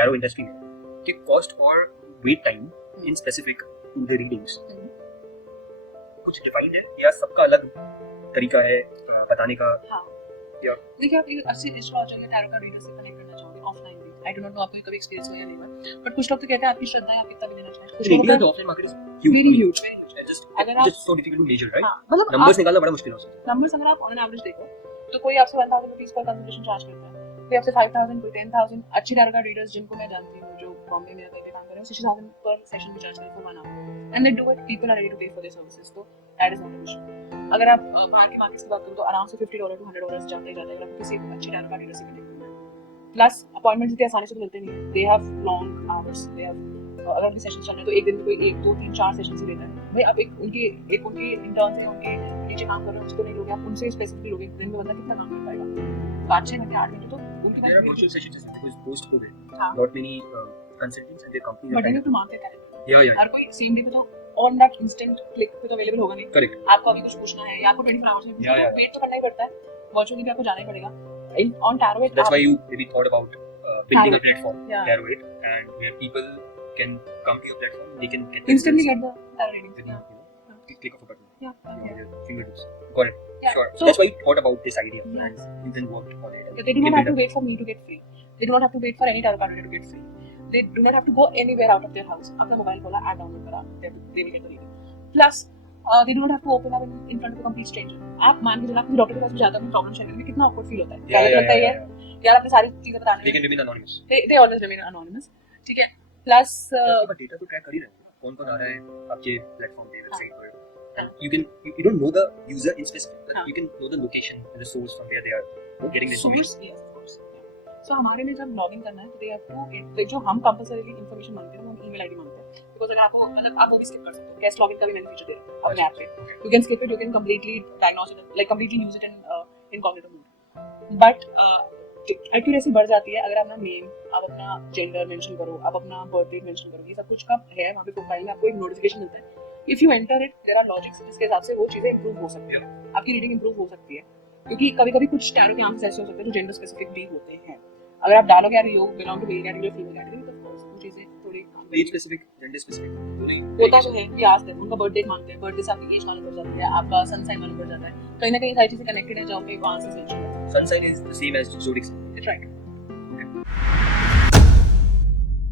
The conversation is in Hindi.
टैरो इंडस्ट्री में कि कॉस्ट और wait time in specific to the readings कुछ डिफाइंड है या सबका अलग तरीका है बताने का? हाँ, या देखिए आप एक अच्छी एस्ट्रोलॉजर या टैरो का रीडर से कनेक्ट करना चाहोगे ऑफलाइन भी, आई डोंट नो आपको कभी एक्सपीरियंस हुआ या नहीं हुआ, बट कुछ लोग तो कहते हैं आपकी श्रद्धा है, आप कितना भी देना चाहें। कुछ लोग India the offline market is huge, very huge, very huge. Just अगर आप so difficult to measure, right? हाँ, मतलब नंबर्स निकालना बड़ा मुश्किल हो सकता है। नंबर्स अगर आप ऑन एन एवरेज देखो तो कोई आपसे 1000 रुपीस पर कंसल्टेशन चार्ज करता है, कोई आपसे 5000, कोई 10000। अच्छी टैरो का रीडर्स जिनको मैं जानती हूँ जो बॉम्बे में आकर काम कर रहे हैं 60000 पर सेशन भी चार्ज करते हैं for 1 hour, and they do it, people are ready to pay for their services, तो that is not an issue. अगर आप बाहर के मार्केट्स की बात करें तो अराउंड से $50 to $100 जाता ही जाता है अगर आपको किसी अच्छी टैरो का रीडर से कनेक्ट करना है। प्लस अपॉइंटमेंट्स इतनी आसानी से तो मिलते नहीं है, they have long hours, they have अगर उनके सेशन चल रहे हैं तो एक दिन में कोई 1 2 3 4 सेशन ही लेता है भाई। आप एक उनके इंटर्न से उनके नीचे काम कर रहे हो उसको नहीं लोगे, आप उनसे स्पेसिफिकली लोगे, दिन में बंदा कितना काम कर पाएगा? 5 6 घंटे 8 घंटे तो उनके There are pass virtual sessions because post COVID, हाँ, not many consultants and their companies are but kind ये of तो मांगते हैं yeah. हर कोई सेम डे पे तो ऑन दैट इंस्टेंट क्लिक पे तो अवेलेबल होगा नहीं। Correct. आपको अभी कुछ पूछना है या आपको 24 आवर्स में पूछना है, वेट तो करना ही पड़ता है, वर्चुअली भी आपको जाना ही पड़ेगा। On tarot it That's why you maybe thought about building a platform, Yeah. Tarot, and where people can come to your platform, they can get instantly results get the tarot readings. within, Yeah. click of a button Yeah. on your fingertips. Got it. Yeah. Sure. So- That's why you thought about this idea Yes. and you then worked on it. They do not have to wait for me to get free. They do not have to wait for any tarot card reader to get free. They do not have to go anywhere out of their house. अपना मोबाइल खोला, ऐप डाउनलोड करा, they will get the reading. Plus, they do not have to open up in front of a complete stranger. आप मान के चलो आप डॉक्टर के पास भी जाते हो, प्रॉब्लम शेयर करने में कितना awkward फील होता है, क्या लगता है यार आपने सारी चीजें बतानी They है। can remain anonymous. They always remain anonymous. ठीक है। Plus, but data तो track कर ही रहे हैं, कौन-कौन आ रहा है आपके प्लेटफॉर्म पे, वेबसाइट पर, and you don't know the user in specific, but you can know the location and the source from where they are getting the information. Yes, of course. So हमारे में जब लॉगिन करना है तो they have to जो हम कंपल्सरीली इंफॉर्मेशन मांगते हैं वो ईमेल आईडी मांगते हैं, बिकॉज़ अगर आपको मतलब आप वो भी स्किप कर सकते हो, गेस्ट लॉगिन का भी मैंने फीचर दिया है अपने ऐप पे, you can skip it, you can completely diagnose it, like completely use it in incognito mode, but accuracy बढ़ जाती है अगर आप अपना नेम, आप अपना जेंडर मेंशन करो, आप अपना बर्थ डेट मेंशन करो, ये सब कुछ का है वहाँ पे प्रोफाइल में, आपको एक नोटिफिकेशन मिलता है। If you enter it there are logics जिसके हिसाब से वो चीजें इंप्रूव हो सकती है, आपकी रीडिंग इंप्रूव हो सकती है, क्योंकि कभी-कभी कुछ टैरो के आंसर्स ऐसे हो सकते हैं जो जेंडर स्पेसिफिक भी होते हैं। अगर आप डालोगे यार you belong to male category, female category, तो ऑफ कोर्स वो चीजें थोड़ी एज स्पेसिफिक, जेंडर स्पेसिफिक तो नहीं होता तो है कि आज तक उनका बर्थ डेट मांगते हैं, बर्थडे से आपकी एज मालूम पड़ जाती है, आपका सन साइन मालूम पड़ जाता है, कहीं ना कहीं सारी चीजें कनेक्टेड है, जहाँ पे वो आंसर्स मेंशन है। Sun sign is the same as zodiac sign. Right.